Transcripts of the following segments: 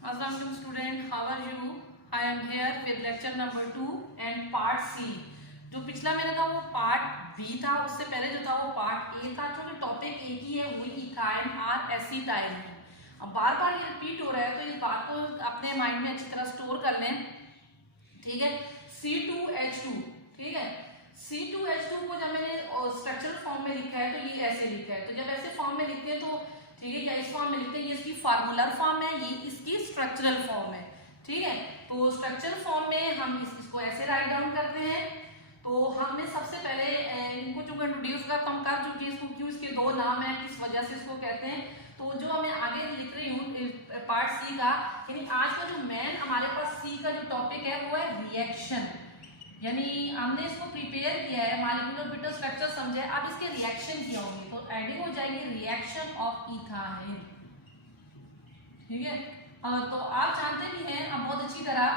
Assalamualaikum student, how are you? I am here with lecture number 2 and part C. जो पिछला मैंने कहा वो पार्ट बी था, उससे पहले जो था वो पार्ट ए था। जो टॉपिक एक ही है वही इथाइन और एसीटाइल है। अब बार बार ये रिपीट हो रहा है तो इस बात को अपने माइंड में अच्छी तरह स्टोर कर लें, ठीक है। C2H2, ठीक है। C2H2 को जब मैंने स्ट्रक्चरल फॉर्म में लिखा है तो ये ऐसे लिखा है। तो जब ऐसे फॉर्म में लिखते हैं तो ठीक है, या इस फॉर्म में लिखते हैं, ये इसकी फार्मूलर फॉर्म है, ये इसकी स्ट्रक्चरल फॉर्म है, ठीक है। तो स्ट्रक्चरल फॉर्म में हम इसको ऐसे राइट डाउन करते हैं। तो हमने सबसे पहले इनको जो इंट्रोड्यूस का कम कर चुके हैं, इसको क्यों, इसके दो नाम है, किस वजह से इसको कहते हैं। तो जो हमें आगे लिख रही हूँ पार्ट सी का, यानी आज का जो मेन हमारे पास सी का जो टॉपिक है वो है रिएक्शन। यानी हमने इसको प्रिपेयर किया है, मॉलिक्यूलर बिटर स्ट्रक्चर समझे, अब इसके रिएक्शन किया होंगे तो एडिंग हो जाएगी रिएक्शन ऑफ इथाइन, ठीक है। तो आप जानते भी हैं अब बहुत अच्छी तरह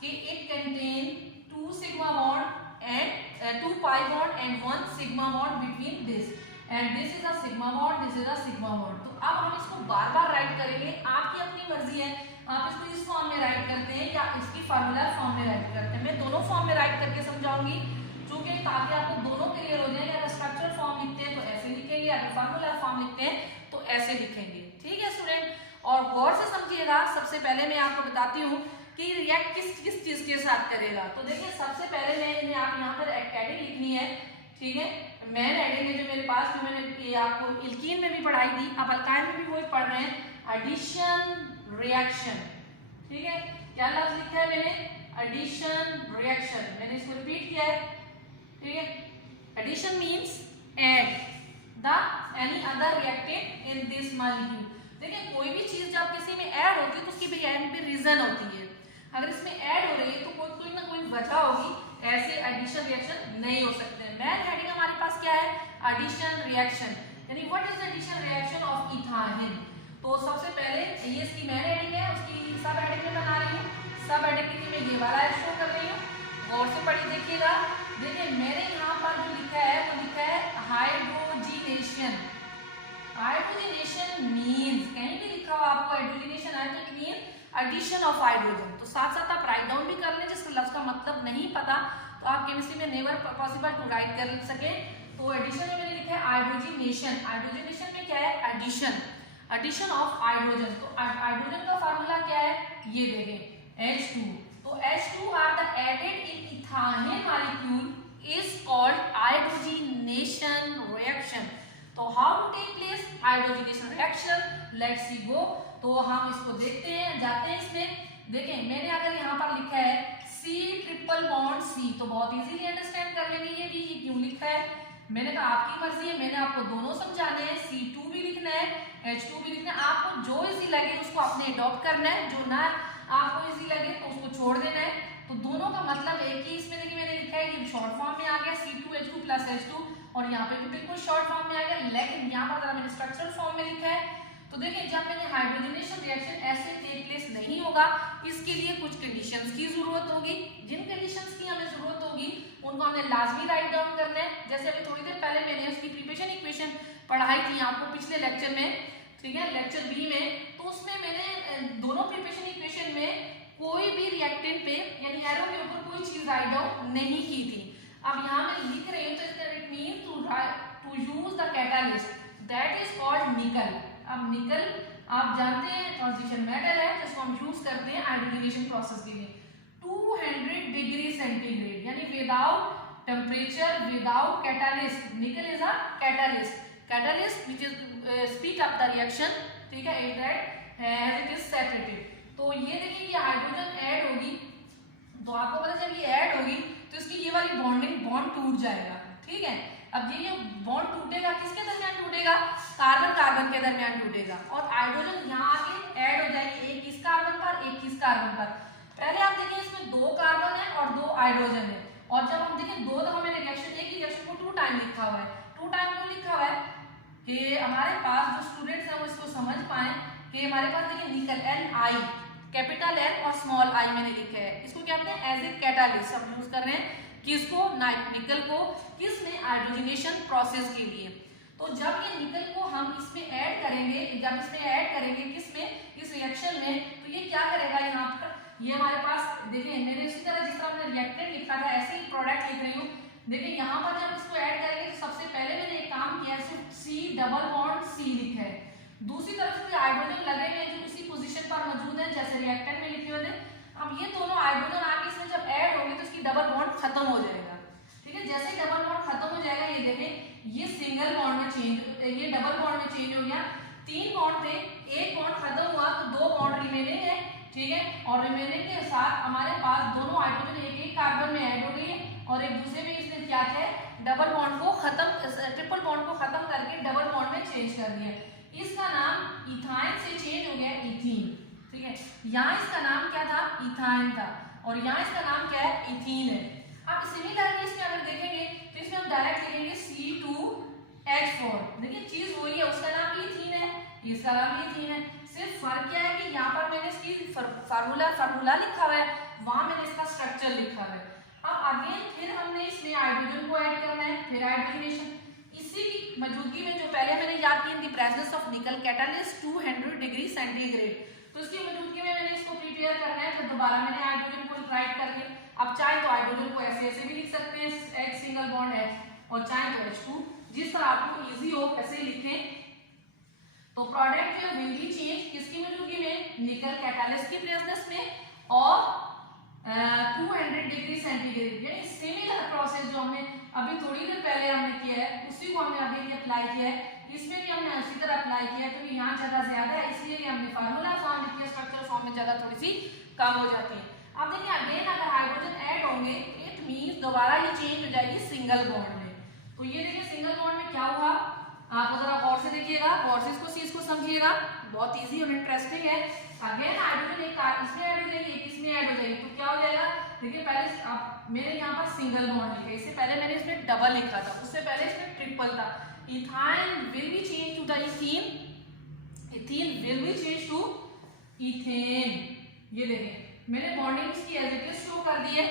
कि it contain 2 sigma bond and 2 pi bond and 1 sigma bond between this and this is a sigma bond, this is a sigma bond. तो अब हम इसको बार बार राइट करेंगे, आपकी अपनी मर्जी है, आप इसको इस फॉर्म में राइट करते हैं या इसकी फार्मूलर फॉर्म में राइट करते हैं। मैं दोनों फॉर्म में राइट करके समझाऊंगी, क्योंकि ताकि आपको दोनों क्लियर हो जाए। अगर स्ट्रक्चरल फॉर्म लिखते हैं तो ऐसे लिखेंगे, अगर फार्मूलर फॉर्म लिखते हैं तो ऐसे लिखेंगे, ठीक है स्टूडेंट। और गौर से समझिएगा, सबसे पहले मैं आपको बताती हूँ कि रिएक्ट किस किस चीज के साथ करेगा। तो देखिए सबसे पहले मैंने आप यहाँ पर हेडिंग लिखनी है, ठीक है। मेन हेडिंग है जो मेरे पास, जो मैंने आपको इल्कीन में भी पढ़ाई थी, अब अल्काइन में भी वही पढ़ रहे हैं, एडिशन रिएक्शन, ठीक है। क्या लफ्ज लिखा है मैंने, एडिशन रिएक्शन, मैंने इसको रिपीट किया है, ठीक है। Addition means add the any other reactant in this molecule. देखिए कोई भी चीज जब किसी में ऐड होती है तो उसकी भी एंड पे रीजन होती है। अगर इसमें ऐड हो रही है तो कोई ना कोई वजह होगी, ऐसे एडिशन रिएक्शन नहीं हो सकते हैं। मेन हेडिंग हमारे पास क्या है, एडिशन रिएक्शन, यानी what is the addition reaction of ethyne. तो सबसे पहले ये इसकी मेन हेडिंग है, उसकी सब हेडिंग में बना रही हूँ। सब हेडिंग के लिए मैं ये वाला शो कर रही हूँ, गौर से पढ़ी देखिएगा। देखिए मैंने यहाँ पर जो लिखा है वो लिखा है हाइड्रोजिनेशन। हाइड्रोजिनेशन मींस, कहीं भी लिखा हो आपको हाइड्रोजिनेशन है तो मीन एडिशन ऑफ हाइड्रोजन। तो साथ साथ आप राइट डाउन भी कर लें, जिस लफ्ज का मतलब नहीं पता तो आप केमिस्ट्री में नेवर पॉसिबल टू राइट कर सके। तो एडिशन में मैंने लिखा है हाइड्रोजिनेशन। हाइड्रोजिनेशन में क्या है, एडिशन, एडिशन ऑफ हाइड्रोजन। तो हाइड्रोजन का फार्मूला क्या है, ये देखें H2। तो H2 are the added in ethyne molecule is called hydrogenation reaction. तो how to take place hydrogenation reaction, let's see go. तो हम इसको देखते हैं, जाते हैं इसमें। देखें मैंने अगर यहाँ पर लिखा है C ट्रिपल बॉन्ड C, तो बहुत इजीली अंडरस्टैंड कर लेंगे ये भी क्यों लिखा है। मैंने कहा आपकी मर्जी है, मैंने आपको दोनों समझाने हैं, C2 भी लिखना है, H2 भी लिखना है। आपको जो इजी लगे उसको आपने अडॉप्ट करना है, जो ना आपको इजी लगे तो उसको छोड़ देना है। तो दोनों का मतलब एक ही, इसमें देखिए मैंने लिखा है कि शॉर्ट फॉर्म में आ गया C2H2 प्लस H2, और यहाँ पे भी बिल्कुल शॉर्ट फॉर्म में आ गया, लेकिन यहाँ पर मैंने स्ट्रक्चरल फॉर्म में लिखा है। तो देखिए जब मैंने हाइड्रोजनेशन रिएक्शन ऐसे टेक प्लेस नहीं होगा, इसके लिए कुछ कंडीशंस की जरूरत होगी। जिन कंडीशंस की हमें जरूरत होगी उनको हमने लाजमी राइट डाउन करना है। जैसे अभी थोड़ी देर पहले मैंने उसकी प्रिपरेशन इक्वेशन पढ़ाई थी आपको पिछले लेक्चर में, ठीक है, लेक्चर बी में। तो उसमें मैंने दोनों प्रिपरेशन इक्वेशन में कोई भी रिएक्टेंट पे यानी एरो के ऊपर कोई चीज राइट डाउन नहीं की थी। अब यहाँ मैं लिख रही हूँ तो इसका it mean to use the catalyst that is called nickel. अब निकल आप जानते हैं ट्रांजिशन मेटल है जिसको हम यूज करते हैं हाइड्रोजनेशन प्रोसेस के लिए। 200 डिग्री सेंटीग्रेड यानी without temperature, without catalyst, nickel is a catalyst, catalyst which is speed up the reaction, ठीक है, it that as it is separated. तो ये देखिए ये हाइड्रोजन ऐड होगी, तो आपको पता जब ये ऐड होगी तो इसकी ये वाली बॉन्ड टूट जाएगा, ठीक है। अब ये बॉन्ड टूटेगा, किसके दरमियान टूटेगा, कार्बन कार्बन के दरमियान टूटेगा, और हाइड्रोजन यहाँ आके ऐड हो जाएगी, एक इस कार्बन पर एक इस कार्बन पर। पहले आप देखिए इसमें 2 कार्बन है और 2 हाइड्रोजन है, और जब हम देखें 2 दफा मैंने रिएक्शन, एक ही रिएक्शन को 2 टाइम लिखा हुआ है। 2 टाइम क्यों लिखा हुआ है कि हमारे पास जो स्टूडेंट्स हैं वो इसको समझ पाए कि हमारे पास देखिए निकल Ni, कैपिटल N और स्मॉल I मैंने लिखा है, इसको क्या कहते हैं, एज ए कैटालिस्ट हम यूज कर रहे हैं, किसको, निकल को, किसमें, हाइड्रोजनेशन प्रोसेस के लिए। तो जब ये निकल को हम इसमें ऐड करेंगे, जब इसमें ऐड करेंगे किसमें, इस रिएक्शन में, तो ये क्या करेगा यहाँ पर, ये हमारे पास देखिए मैंने इसी तरह जिस तरह हमने रिएक्टेंट लिखा था ऐसे ही प्रोडक्ट लिख रही हूँ। देखिए यहाँ पर जब इसको ऐड करेंगे तो सबसे पहले मैंने एक काम किया, सिर्फ C डबल बॉन्ड C लिखा है, दूसरी तरफ से हाइड्रोजन लगे हुए जो उसी पोजीशन पर मौजूद है जैसे रिएक्टेंट में लिखे हुए थे। अब ये दोनों हाइड्रोजन आके इसमें जब ऐड होंगे तो इसकी डबल बॉन्ड खत्म हो जाएगा। ठीक है, जैसे डबल बॉन्ड खत्म हो जाएगा, ये देखें ये सिंगल बॉन्ड में चेंज, ये डबल बॉन्ड में चेंज हो गया। 3 बॉन्ड थे, एक बॉन्ड खत्म हुआ तो 2 बॉन्ड रिमेनिंग है। ठीक है, और रिमेनिंग के साथ हमारे पास दोनों हाइड्रोजन एक एक कार्बन में ऐड हो गई है और एक दूसरे में इसने क्या किया है, डबल बॉन्ड को खत्म, ट्रिपल बॉन्ड को खत्म करके डबल बॉन्ड में चेंज कर दिया। इसका नाम इथाइन से चेंज हो गया इथीन। ठीक है, यहाँ इसका नाम क्या था, इथाइन था, और यहाँ इसका नाम क्या है, इथीन है। अब सिमिलरली इसमें अगर देखेंगे तो इसमें हम डायरेक्ट लिखेंगे C2H4। देखिए चीज वही है, उसका नाम भी इथीन है, इसका नाम भी इथीन है, सिर्फ फर्क क्या है कि यहाँ पर मैंने इसकी फार्मूला लिखा हुआ है, वहां मैंने इसका स्ट्रक्चर लिखा हुआ है। अब अगेन फिर हमने इसमें हाइड्रोजन को ऐड करना है, फिर हाइड्रोजनेशन, इसी की मौजूदगी में जो पहले मैंने याद की, इन द प्रेजेंस ऑफ निकल कैटालिस्ट 200 डिग्री सेंटीग्रेड, तो इसकी मौजूदगी में मैंने इसको प्रिपेयर करना है। फिर दोबारा मैंने हाइड्रोजन को राइट करके, अब चाहे तो हाइड्रोजन को ऐसे भी लिख सकते हैं, H सिंगल बॉन्ड H, और चाहे तो H2, जिस तरह आपको इजी हो ऐसे लिखें। तो प्रोडक्ट जो विल बी चेंज किसकी मौजूदगी में, निकल कैटालिस्ट की प्रेजेंस में और 200 डिग्री सेंटीग्रेड, यानी सिमिलर प्रोसेस जो हमने अभी थोड़ी देर पहले हमने किया है उसी को हमने अभी अप्लाई किया है, इसमें भी हमने उसी तरह अप्लाई किया है। तो यहाँ जगह ज्यादा है इसलिए हमने फार्मूला फॉर्म लिखी है, स्ट्रक्चर फॉर्म में जगह थोड़ी सी कम हो जाती है। अब देखिए अगेन अगर हाइड्रोजन ऐड होंगे इट मींस दोबारा ये चेंज हो जाएगी सिंगल बॉन्ड में। तो ये देखिए सिंगल बॉन्ड में क्या हुआ, आप जरा गौर से देखिएगा, गौर से इसको चीज को समझिएगा, बहुत इजी और इंटरेस्टिंग है। अगेन हाइड्रोजन एक इसमें ऐड हो जाएगी, एक इसमें ऐड हो जाएगी, तो क्या हो जाएगा, देखिए पहले आप मेरे यहाँ पर सिंगल बॉन्ड लिखा है, इससे पहले मैंने इसमें डबल लिखा था, उससे पहले इसमें ट्रिपल था। Ethyne will be change to the ethene, ethene will be change to ethane. ये देखें मैंने बॉन्डिंग इसकी एज इट इज शो कर दी है।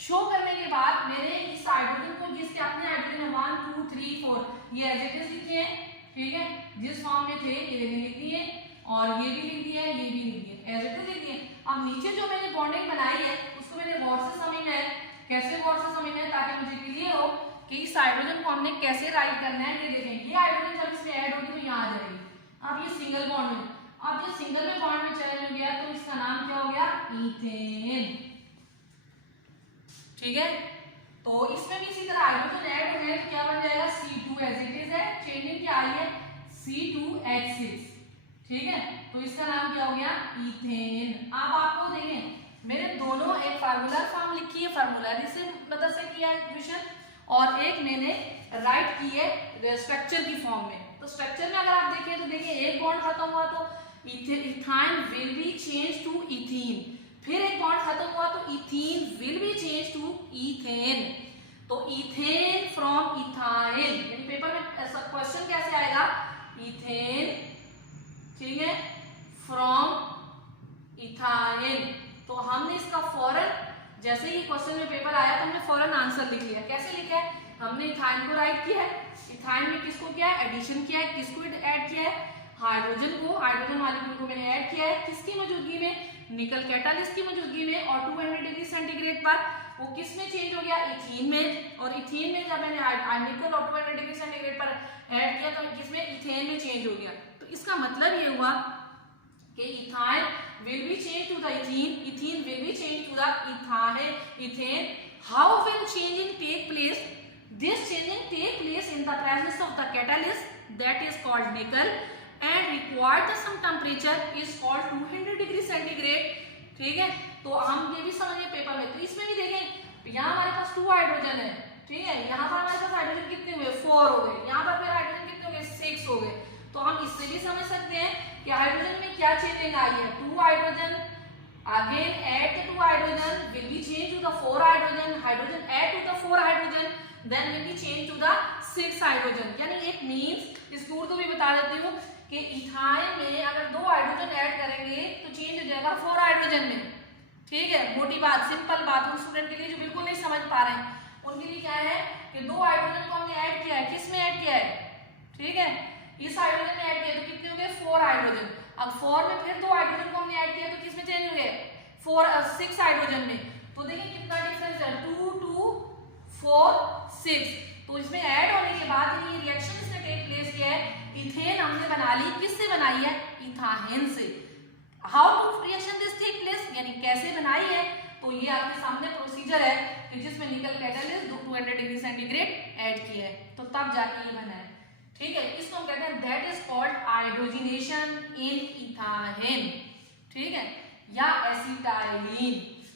शो करने के बाद मैंने इस हाइड्रोजन को, जिसके अपने हाइड्रोजन 1 2 3 4 ये एज इट इज लिखे हैं। ठीक है, जिस फॉर्म में थे ये लिख दिए, और ये भी लिख दिया है, ये भी लिख दिया, एज इट इज लिख दिए। अब नीचे जो मैंने बॉन्डिंग बनाई है उसको मैंने गौर से समझना है। कैसे गौर से समझना है, ताकि मुझे क्लियर हो कि इस हाइड्रोजन को हमने कैसे राइट करना है। ये देखें ये हाइड्रोजन जब इसमें ऐड होगी तो यहाँ आ जाएगी। अब ये सिंगल बॉन्ड में, अब ये सिंगल में बॉन्ड में चेंज हो गया तो इसका नाम क्या हो गया, इथेन। ठीक है, तो इसमें भी इसी तरह हाइड्रोजन ऐड हो गया तो क्या बन जाएगा, C2 एज इट इज है, चेंजिंग क्या आई है, C2H6। ठीक है, तो इसका नाम क्या हो गया, इथेन। अब आपको देखें मेरे दोनों एक फार्मूला फॉर्म लिखी है, फार्मूला से मदद से किया है इक्वेशन, और एक मैंने राइट की है स्ट्रक्चर की फॉर्म में। तो स्ट्रक्चर में अगर आप देखें तो देखिए एक बॉन्ड खत्म हुआ तो ethyne will be change to ethene, फिर एक बॉन्ड खत्म हुआ तो ethene will be change to ethane. तो इथेन फ्रॉम इथाइल, यानी पेपर में क्वेश्चन कैसे आएगा, इथेन, ठीक है, फ्रॉम इथाइल। तो हमने इसका फौरन जैसे ही क्वेश्चन में पेपर आया तो हमने फौरन आंसर लिख लिया। कैसे लिखा है, हमने इथाइन को राइट किया है, इथाइन में किसको किया है, एडिशन किया है, किसको ऐड किया है, हाइड्रोजन को, हाइड्रोजन मॉलिक्यूल को मैंने ऐड किया है, किसकी मौजूदगी में, निकल कैटालिस्ट की मौजूदगी में, और 200 डिग्री सेंटीग्रेड पर वो किस में चेंज हो गया, इथीन में। और इथीन में जब मैंने निकल और 200 डिग्री सेंटीग्रेड पर ऐड किया तो किसमें, इथेन में चेंज हो गया। तो इसका मतलब ये हुआ कि ethyl will be changed to the ethene, ethene will be changed to the ethane. How will changing take place? This changing take place in the presence of the catalyst that is called nickel and required some temperature is called 200 degree centigrade. ठीक है, तो हम ये भी समझिए paper में। तो इसमें भी देखें यहाँ हमारे पास 2 हाइड्रोजन है, ठीक है, यहाँ पर हमारे पास हाइड्रोजन कितने हुए, 4 हो गए, यहाँ पर फिर हाइड्रोजन कितने हो गए, 6 हो गए। तो हम इससे भी समझ सकते हैं कि हाइड्रोजन में क्या चेंजिंग आई है, 2 hydrogen again add the 2 hydrogen will be change to the 4 hydrogen, hydrogen add to the 4 hydrogen then will be change to the 6 hydrogen. यानी एक मींस इसको उर्दू भी बता देती हूँ कि इथाइन में अगर 2 हाइड्रोजन ऐड करेंगे तो चेंज हो जाएगा 4 हाइड्रोजन में। ठीक है, मोटी बात, सिंपल बात, उन स्टूडेंट के लिए जो बिल्कुल नहीं समझ पा रहे हैं उनके लिए क्या है कि 2 हाइड्रोजन को हमने ऐड किया है, किस में ऐड किया है, ठीक है, इस हाइड्रोजन में ऐड किया तो कितने हो गए, अब 4 में फिर 2 हाइड्रोजन को हमने ऐड किया तो किसमें चेंज हो गया 6 हाइड्रोजन में। तो देखिए कितना डिफरेंस है 2 2 4 6। तो इसमें ऐड होने के बाद ये रिएक्शन इसने टेक प्लेस किया है, इथेन हमने बना ली, किससे बनाई है इथाहेन से। How to reaction this take place यानी कैसे बनाई है, तो ये आपके सामने प्रोसीजर है कि जिसमें निकल कैटलिस्ट 200 डिग्री सेंटीग्रेड ऐड किया है तो तब जाके ये बना है। ठीक है, इसको हम कहते हैं दैट इज कॉल्ड हाइड्रोजनेशन इन इथाहेन, ठीक है, या एसिटाइलीन।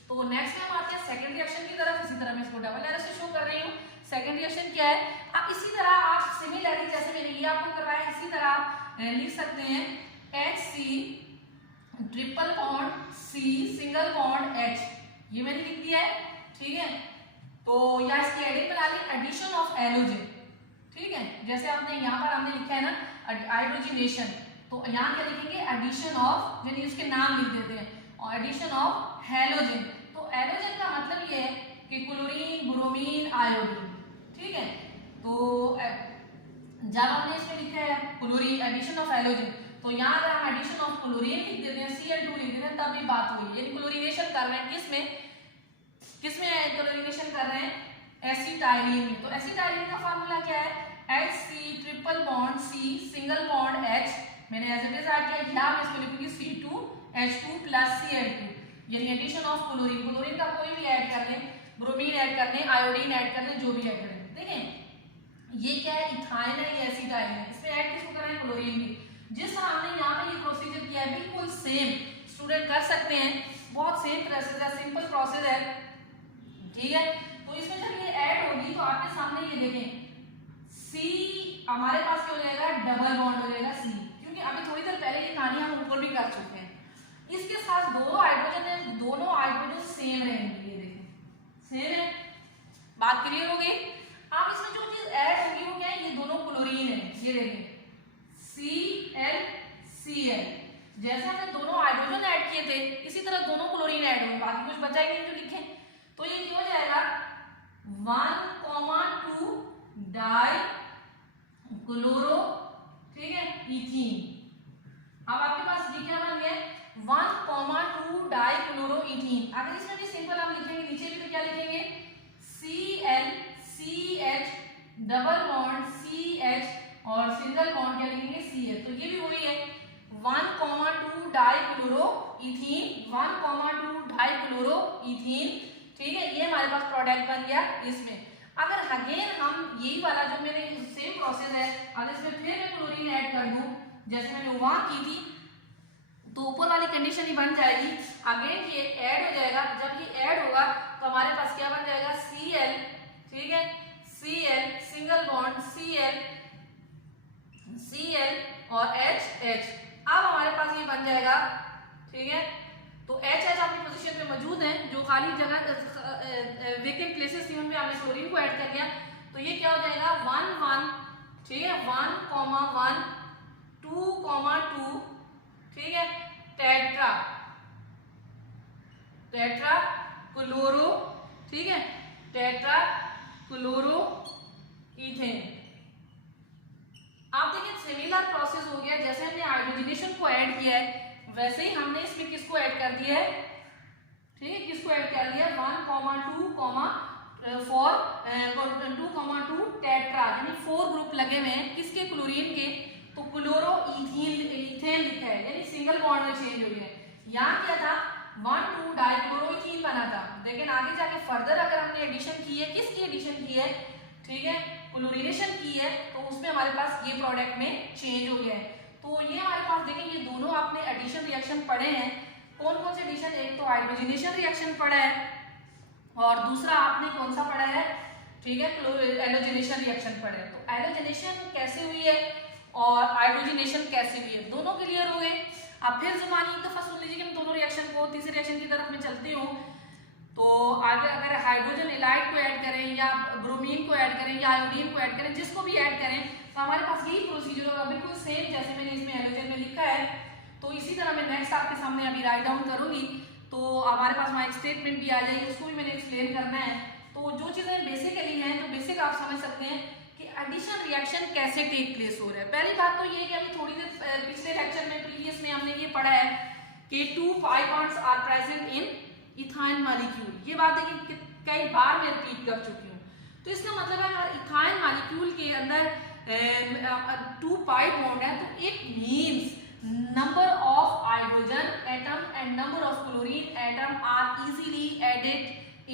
तो नेक्स्ट में हम आते हैं सेकंड रिएक्शन की तरफ। इसी तरह मैं इसको डबल एरो से शो कर रही हूँ। सेकंड रिएक्शन क्या है, अब इसी तरह आप सिमिलरली जैसे मैंने ये आपको करवाया इसी तरह आप लिख सकते हैं HC triple bond C single bond H, ये मैंने लिख दिया है। ठीक है, तो या इसकी हेडिंग बना ली एडिशन ऑफ हैलोजन। ठीक है, जैसे आपने यहाँ पर हमने लिखा है ना हाइड्रोजनेशन, तो यहाँ क्या लिखेंगे एडिशन ऑफ, यानी उसके नाम लिख देते हैं, और एडिशन ऑफ हैलोजन। तो हैलोजन का मतलब ये है कि क्लोरीन ब्रोमीन आयोडीन। ठीक है, तो जब हमने इसमें लिखा है क्लोरीन एडिशन ऑफ हैलोजन, तो यहाँ अगर हम एडिशन ऑफ क्लोरीन लिख देते हैं Cl2 लिख देते हैं तब भी बात हुई, यानी क्लोरीनेशन कर रहे हैं किसमें क्लोरीनेशन कर रहे हैं एसिटाइलीन में। तो एसिटाइलीन का फार्मूला क्या है HC triple bond C single bond H, मैंने एज इट इज ऐड किया, यहाँ मैं इसको लिखूंगी C2H2 प्लस Cl2, यानी एडिशन ऑफ क्लोरीन, क्लोरीन का कोई भी ऐड कर लें, ब्रोमीन ऐड कर लें, आयोडीन ऐड कर लें, जो भी ऐड करें। देखें ये क्या है इथाइन है, ये एसिटाइलीन है, इसमें ऐड किसको कर रहे हैं क्लोरीन भी। जिस तरह हमने यहाँ पे ये प्रोसीजर किया है बिल्कुल सेम स्टूडेंट कर सकते हैं, बहुत सेम प्रोसेस है, सिंपल प्रोसेस है। ठीक है, तो इसमें जब ये ऐड होगी तो आपके सामने ये देखें C हमारे पास क्या हो जाएगा डबल बॉन्ड हो जाएगा C, क्योंकि अभी थोड़ी देर पहले ये कहानी हम ऊपर भी कर चुके हैं। इसके साथ दोनों हाइड्रोजन है, दोनों हाइड्रोजन सेम रहेंगे, ये देखें सेम है, बात क्लियर हो गई। अब इसमें जो चीज ऐड होगी वो क्या है, ये दोनों क्लोरीन है, ये देखें ClCl, जैसे हमने दोनों हाइड्रोजन ऐड किए थे इसी तरह दोनों क्लोरीन ऐड होंगे, बाकी कुछ बचा ही नहीं जो लिखे। तो ये क्या हो जाएगा 1,2 डाई क्लोरो, ठीक है, इथीन। अब आपके पास ये क्या बन गया 1,2 डाई क्लोरो इथीन। अगर इसमें भी सिंपल हम लिखेंगे नीचे भी तो क्या लिखेंगे ClCH डबल बॉन्ड CH और सिंगल बॉन्ड क्या लिखेंगे Cl। तो ये भी वही है 1,2 die chloro ethene, 1,2 die chloro ethene. ठीक है, ये हमारे पास प्रोडक्ट बन गया। इसमें अगर अगेन हम यही वाला जो मैंने सेम प्रोसेस है, अगर इसमें फिर मैं क्लोरीन ऐड कर दूं जैसे मैंने वहां की थी, तो ऊपर वाली कंडीशन ही बन जाएगी। अगेन ये ऐड हो जाएगा, जब ये ऐड होगा तो हमारे पास क्या बन जाएगा Cl, ठीक है, Cl सिंगल बॉन्ड Cl और H। अब हमारे पास ये बन जाएगा, ठीक है, तो H अपनी पोजीशन पे मौजूद है, जो खाली जगह वेकेंट प्लेसेस थी उनमें हमने क्लोरीन को ऐड कर दिया। तो ये क्या हो जाएगा 1 1, ठीक है, 1,1 2,2, ठीक है, टेट्रा क्लोरो, ठीक है, टेट्रा क्लोरो इथेन। आप देखिए सिमिलर प्रोसेस हो गया, जैसे हमने हाइड्रोजनेशन को ऐड किया है वैसे ही हमने इसमें किसको ऐड कर दिया है, ठीक है, किसको ऐड कर दिया 1,2 टेट्रा, यानी 4 ग्रुप लगे हुए हैं किसके क्लोरीन के, तो क्लोरो इथेन लिखा है, यानी सिंगल बॉन्ड में चेंज हो गया है। यहाँ क्या था 1,2 डाइक्लोरोइथीन बना था, लेकिन आगे जाके फर्दर अगर हमने एडिशन की है, किसकी एडिशन की है, ठीक है, क्लोरीनेशन की है, तो उसमें हमारे पास ये प्रोडक्ट में चेंज हो गया है। तो ये हमारे पास देखें ये दोनों आपने एडिशन रिएक्शन पढ़े हैं। कौन कौन से एडिशन, एक तो हाइड्रोजनेशन रिएक्शन पढ़ा है और दूसरा आपने कौन सा पढ़ा है, ठीक है, हैलोजनेशन रिएक्शन पढ़ा है। तो हैलोजनेशन कैसे हुई है और हाइड्रोजनेशन कैसे हुई है, दोनों क्लियर हो गए। अब फिर जुबानी एक दफा सुन लीजिए कि मैं दोनों रिएक्शन को, तीसरे रिएक्शन की तरफ मैं चलती हूँ। तो आगे अगर हाइड्रोजन एलाइड को ऐड करें या ब्रोमीन को ऐड करें या आयोडीन को ऐड करें, जिसको भी ऐड करें, तो हमारे पास यही प्रोसीजर होगा बिल्कुल सेम जैसे मैंने इसमें हैलोजन में लिखा है। तो इसी तरह मैं नेक्स्ट आपके सामने अभी राइट डाउन करूंगी, तो हमारे पास वहाँ एक स्टेटमेंट भी आ जाएगी, उसको भी मैंने एक्सप्लेन करना है। तो जो चीजें बेसिकली हैं, तो बेसिक आप समझ सकते हैं कि एडिशन रिएक्शन कैसे टेक प्लेस हो रहा है। पहली बात तो ये कि अभी थोड़ी देर पिछले लेक्चर में प्रीवियस में हमने ये कि 2 pi bonds are present in ethyne molecule. ये बात है कि कई बार मैं रिपीट कर चुकी हूँ। तो इसका मतलब है अगर इथाइन मॉलिक्यूल के अंदर 2 पाई बॉन्ड है तो it means number of hydrogen atom and number of chlorine atom are easily added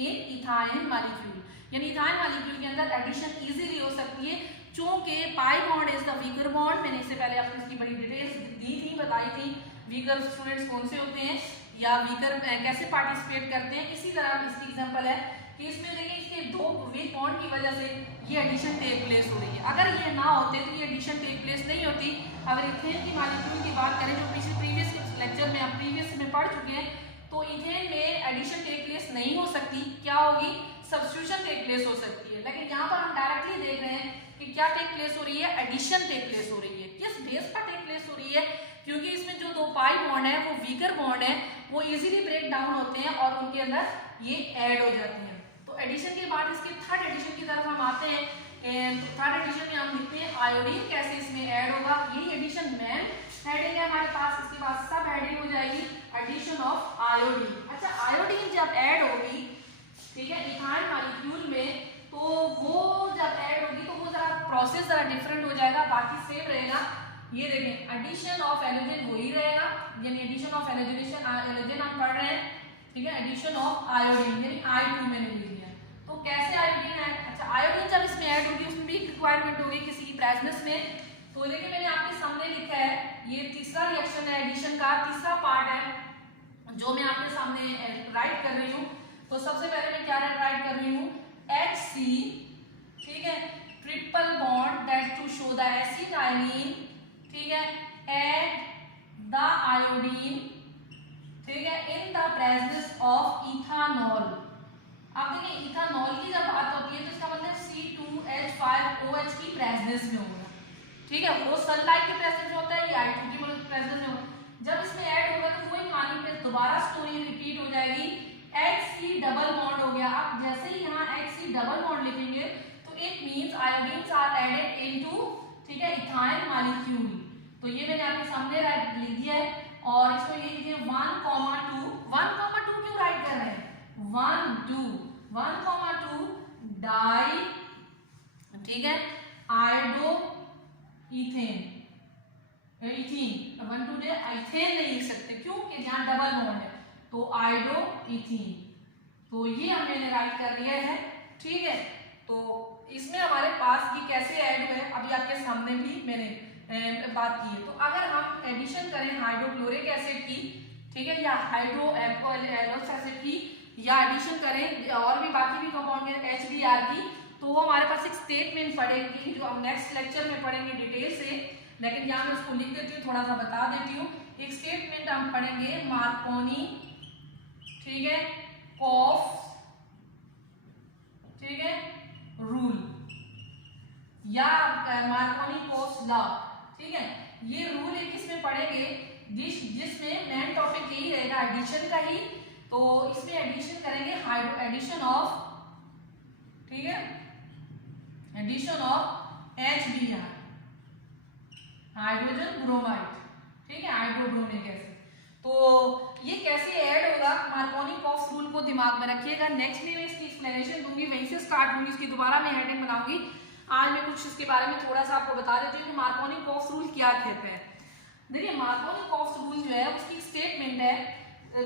in ethyne molecule. यानी इथाइन मॉलिक्यूल के अंदर एडिशन इजीली हो सकती है चूंकि pi bond is the weaker bond. मैंने इससे पहले आपको इसकी बड़ी डिटेल्स दी थी, बताई थी वीकर स्टूडेंट्स कौन से होते हैं या वीकर कैसे पार्टिसिपेट करते हैं। इसी तरह इसकी एग्जांपल है कि इसमें देखिए इसके दो वीक बॉन्ड की वजह से ये एडिशन टेक प्लेस हो रही है। अगर ये ना होते तो ये एडिशन टेक प्लेस नहीं होती। अगर इथेन की मॉलिक्यूल की बात करें जो प्रीवियस लेक्चर में आप प्रीवियस में पढ़ चुके हैं, तो इथेन में एडिशन टेक प्लेस नहीं हो सकती, क्या होगी, सब्स्टिट्यूशन टेक प्लेस हो सकती है। लेकिन यहाँ पर हम डायरेक्टली देख रहे हैं कि क्या टेक प्लेस हो रही है, एडिशन टेक प्लेस हो रही है। किस बेस पर टेक प्लेस हो रही है, क्योंकि इसमें जो 2 पाई बॉन्ड है वो वीकर बॉन्ड है, वो इजीली ब्रेक डाउन होते हैं और उनके अंदर ये ऐड हो जाते हैं। तो एडिशन के बाद इसके थर्ड एडिशन की तरफ हम आते हैं। थर्ड एडिशन में हम लिखते हैं आयोडीन कैसे इसमें ऐड होगा। यही एडिशन मेन हेडिंग है हमारे पास। इसके बाद सब हेडिंग हो जाएगी एडिशन ऑफ आयोडीन। अच्छा, आयोडीन जब ऐड होगी, ठीक है, इथाइन मॉलिक्यूल में, तो वो जब ऐड होगी तो वो जरा प्रोसेस जरा डिफरेंट हो जाएगा, बाकी सेम रहेगा। ये देखें एडिशन ऑफ एलोजन वही रहेगा, यानी एडिशन ऑफ एलोजन हम पढ़ रहे हैं, ठीक है, एडिशन ऑफ आयोडीन यानी I2 मैंने लिख दिया। तो कैसे आयोडीन ऐड, अच्छा आयोडीन जब इसमें ऐड होगी उसमें भी रिक्वायरमेंट होगी किसी की प्रेजेंस में। तो देखिए मैंने आपके सामने लिखा है, ये तीसरा रिएक्शन है एडिशन का, तीसरा पार्ट है जो मैं आपके सामने राइट कर रही हूँ। तो सबसे पहले मैं क्या राइट कर रही हूँ, HC, ठीक है, triple bond that to show the acetylene, ठीक है, एड द आयोडीन, ठीक है, in the presence of ethanol. अब देखिए इथानॉल की जब बात होती है तो इसका मतलब C2H5OH की प्रेजेंस में होगा, ठीक है, वो सनलाइट की प्रेजेंस में होता है, ये I2 की प्रेजेंस में होगा। जब इसमें ऐड होगा तो वही कहानी पे दोबारा स्टोरी रिपीट हो जाएगी। HC डबल बॉन्ड हो गया। अब जैसे ही यहाँ HC डबल बॉन्ड लिखेंगे तो it means iodines are added into, ठीक है, इथाइन मॉलिक्यूल। तो ये मैंने आपके सामने लिख दिया है और इसको ये लिखिए 1,2 क्यों राइट कर रहे हैं, 1,2 डाई, ठीक है, आयोडो इथेन, इथीन 1,2 दे इथेन नहीं लिख सकते क्योंकि जहां डबल बॉन्ड है, तो आयोडो इथीन। तो ये हमने राइट कर लिया है, ठीक है। तो इसमें हमारे पास ये कैसे ऐड हुआ है अभी आपके सामने भी मैंने बात की है। तो अगर हम एडिशन करें हाइड्रोक्लोरिक एसिड की, ठीक है, या हाइड्रो एल्कोहलिक एसिड की, या एडिशन करें और भी बाकी भी कंपाउंड है HBr की, तो वो हमारे पास एक स्टेटमेंट पड़ेगी जो हम नेक्स्ट लेक्चर में पढ़ेंगे डिटेल से। लेकिन यहाँ मैं उसको लिख देती हूँ, थोड़ा सा बता देती हूँ। एक स्टेटमेंट हम पढ़ेंगे मार्कोनी, ठीक है, कॉफ, ठीक है, रूल या मार्कोनी कॉफ लॉ, ठीक है। ये रूल एक इसमें पढ़ेंगे जिसमें मेन टॉपिक यही रहेगा एडिशन का ही। तो इसमें एडिशन करेंगे हाइड्रो एडिशन ऑफ, ठीक है, addition of HBr hydrogen bromide, ठीक है, हाइड्रोब्रोमिक एसिड। तो ये कैसे ऐड होगा, मार्कोनी कॉफ रूल को दिमाग में रखिएगा। नेक्स्ट में मैं इसकी एक्सप्लेनेशन दूंगी, वहीं से स्टार्ट होंगी, इसकी दोबारा मैं हेडिंग बनाऊंगी। आज मैं कुछ इसके बारे में थोड़ा सा आपको बता देती हूँ कि मार्कोनी कॉफ रूल क्या कहते हैं। देखिए मार्कोनी कॉफ रूल जो है उसकी स्टेटमेंट है,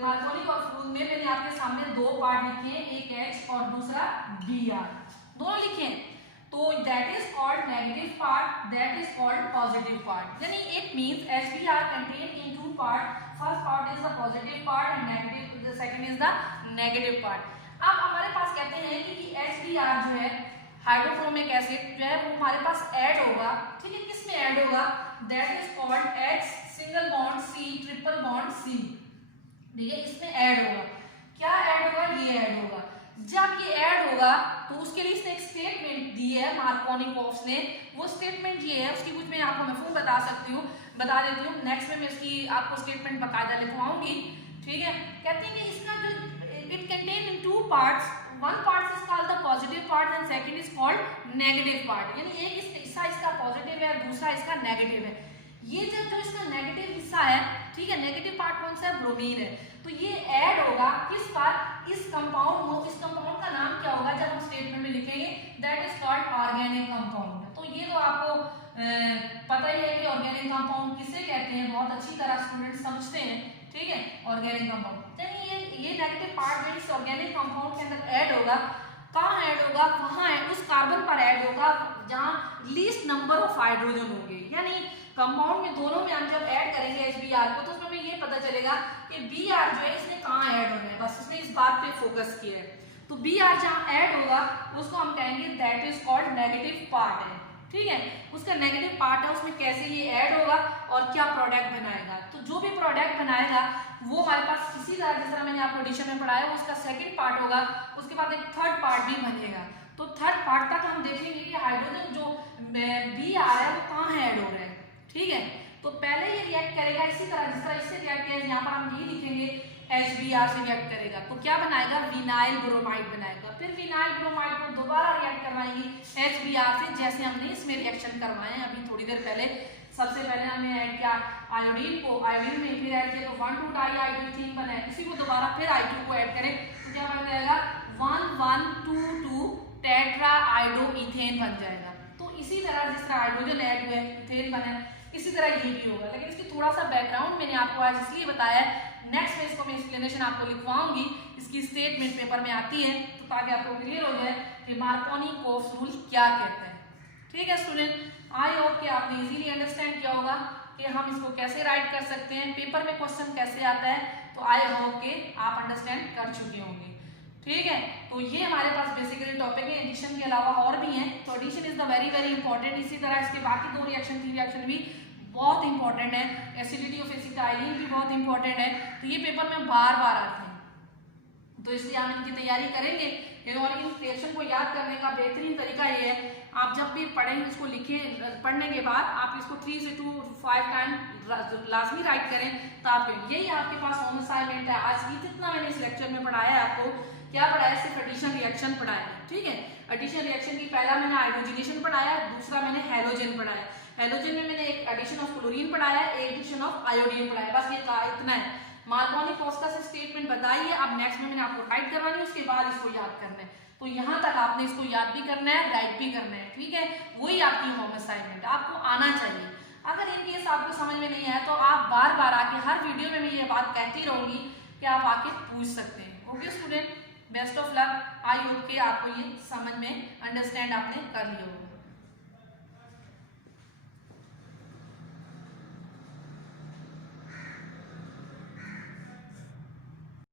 मार्कोनी कॉफ रूल में मैंने आपके सामने 2 पार्ट लिखे हैं, एक H और दूसरा Br, दोनों लिखे हैं। तो that is called negative part, that is called positive part. यानी it means HBr contain in 2 part, first part is the positive part and negative, the second is the negative part. अब हमारे पास कहते हैं कि HBr जो है हाइड्रोक्रोमिक acid जो है वो हमारे पास ऐड होगा, ठीक है, किस में ऐड होगा, that is called H single bond C triple bond C, ठीक है, इसमें ऐड होगा। क्या ऐड होगा, ये ऐड होगा। जब ये ऐड होगा तो उसके लिए इसने एक स्टेटमेंट दी है मार्कोनी कॉफ ने, वो स्टेटमेंट ये है, उसकी कुछ मैं आपको मफहूम बता देती हूँ। नेक्स्ट में मैं इसकी आपको स्टेटमेंट बकायदा लिखवाऊंगी, ठीक है। कहती है कि इसका जो it contain in 2 parts, one part is called the positive part and second is called negative part। यानी एक हिस्सा इसका पॉजिटिव है और दूसरा इसका नेगेटिव है। ये जो इसका नेगेटिव हिस्सा है ठीक है। नेगेटिव पार्ट कौन सा है, ब्रोमीन है। तो ये ऐड होगा किस बार, इस कंपाउंड को, इस कंपाउंड का नाम क्या होगा जब हम स्टेटमेंट में लिखेंगे, that is called organic compound. तो ये तो आपको पता ही है कि ऑर्गेनिक कंपाउंड किसे कहते हैं, बहुत अच्छी तरह स्टूडेंट समझते हैं, ठीक है। ऑर्गेनिक कंपाउंड यानी ये नेगेटिव पार्ट जो इस ऑर्गेनिक कंपाउंड के अंदर ऐड होगा, कहाँ ऐड होगा, वहां है उस कार्बन पर ऐड होगा जहां लीस्ट नंबर ऑफ हाइड्रोजन होंगे। यानी कंपाउंड में दोनों में हम जब ऐड करेंगे HBr को, तो उसमें हमें ये पता चलेगा कि Br जो है इसने कहाँ ऐड होना है, बस उसने इस बात पे फोकस किया है। तो Br जहां ऐड होगा उसको हम कहेंगे that is called negative part है, ठीक है। उसका नेगेटिव पार्ट है, उसमें कैसे ये ऐड होगा और क्या प्रोडक्ट बनाएगा। तो जो भी प्रोडक्ट बनाएगा वो हमारे पास किसी तरह, जिस तरह मैंने आपको एडिशन में पढ़ाया, वो उसका सेकंड पार्ट होगा, उसके बाद एक थर्ड पार्ट भी बनेगा। तो थर्ड पार्ट तक हम देखेंगे कि हाइड्रोजन जो Br है वो कहाँ ऐड हो रहा है, ठीक है। तो पहले ये रिएक्ट करेगा इसी तरह जिस तरह इससे रिएक्ट किया, यहाँ पर हम ये लिखेंगे HBr से रिएक्ट करेगा, तो क्या बनाएगा, विनाइल ब्रोमाइड बनाएगा। फिर विनाइल ब्रोमाइड को दोबारा रिएक्ट करवाएंगे HBr से, जैसे हमने इसमें रिएक्शन करवाए अभी थोड़ी देर पहले। सबसे पहले हमने ऐड किया आयोडीन को, आयोडीन में फिर ऐड किया तो 1,2 डाइआयोडीन बना है, इसी को दोबारा फिर I2 को ऐड करें तो क्या बन जाएगा, 1,1,2,2 टेट्रा आयोडोइथेन बन जाएगा। तो इसी तरह जिस तरह हाइड्रोजन ऐड हुए, इथेन बना है, इसी तरह ये भी होगा। लेकिन इसकी थोड़ा सा बैकग्राउंड मैंने आपको आज इसलिए बताया है, नेक्स्ट में इसको मैं एक्सप्लेनेशन आपको लिखवाऊंगी, इसकी स्टेटमेंट पेपर में आती है, तो ताकि आपको क्लियर हो जाए कि मार्कोनी-कोप्स रूल क्या कहता है, ठीक है स्टूडेंट। आई होप कि आपने इजीली अंडरस्टैंड किया होगा कि हम इसको कैसे राइट कर सकते हैं, पेपर में क्वेश्चन कैसे आता है, तो आई होप कि आप अंडरस्टैंड कर चुके होंगे, ठीक है। तो ये हमारे पास बेसिकली टॉपिक है, एडिशन के अलावा और भी हैं। तो addition is the very very important. इसी तरह इसके बाकी दो रिएक्शन, तीन रिएक्शन भी बहुत इंपॉर्टेंट है। एसिडिटी ऑफ एसिटाइलिन भी बहुत इंपॉर्टेंट है। तो ये पेपर में बार बार आते हैं, तो इसलिए हम इनकी तैयारी करेंगे। और इन रिएक्शन को याद करने का बेहतरीन तरीका ये है, आप जब भी पढ़ें इसको लिखें, पढ़ने के बाद आप इसको 3 से 5 टाइम लाजमी राइट करें। तो आप यही आपके पास होम असाइनमेंट है। आज भी जितना मैंने इस लेक्चर में पढ़ाया है, आपको क्या पढ़ाया, सिर्फ एडिशन रिएक्शन पढ़ाया है, ठीक है। एडिशन रिएक्शन की पहला मैंने हाइड्रोजनेशन पढ़ाया, दूसरा मैंने हैलोजन पढ़ाया। हैलोजन में मैंने एक एडिशन ऑफ क्लोरीन पढ़ाया, एक एडिशन ऑफ आयोडीन पढ़ाया, बस ये इतना है। मार्कोनी-कोप्स का स्टेटमेंट बताइए। अब नेक्स्ट में मैंने आपको राइट करवानी है, उसके बाद इसको याद करना है। तो यहाँ तक आपने इसको याद भी करना है, राइट भी करना है, ठीक है। वही आपकी होम असाइनमेंट, आपको आना चाहिए। अगर इन केस आपको समझ में नहीं आया तो आप बार बार आके, हर वीडियो में मैं ये बात कहती रहूंगी कि आप आके पूछ सकते हैं। Okay student, best of luck. I hope कि आपको ये समझ में अंडरस्टैंड आपने कर लिया होगा।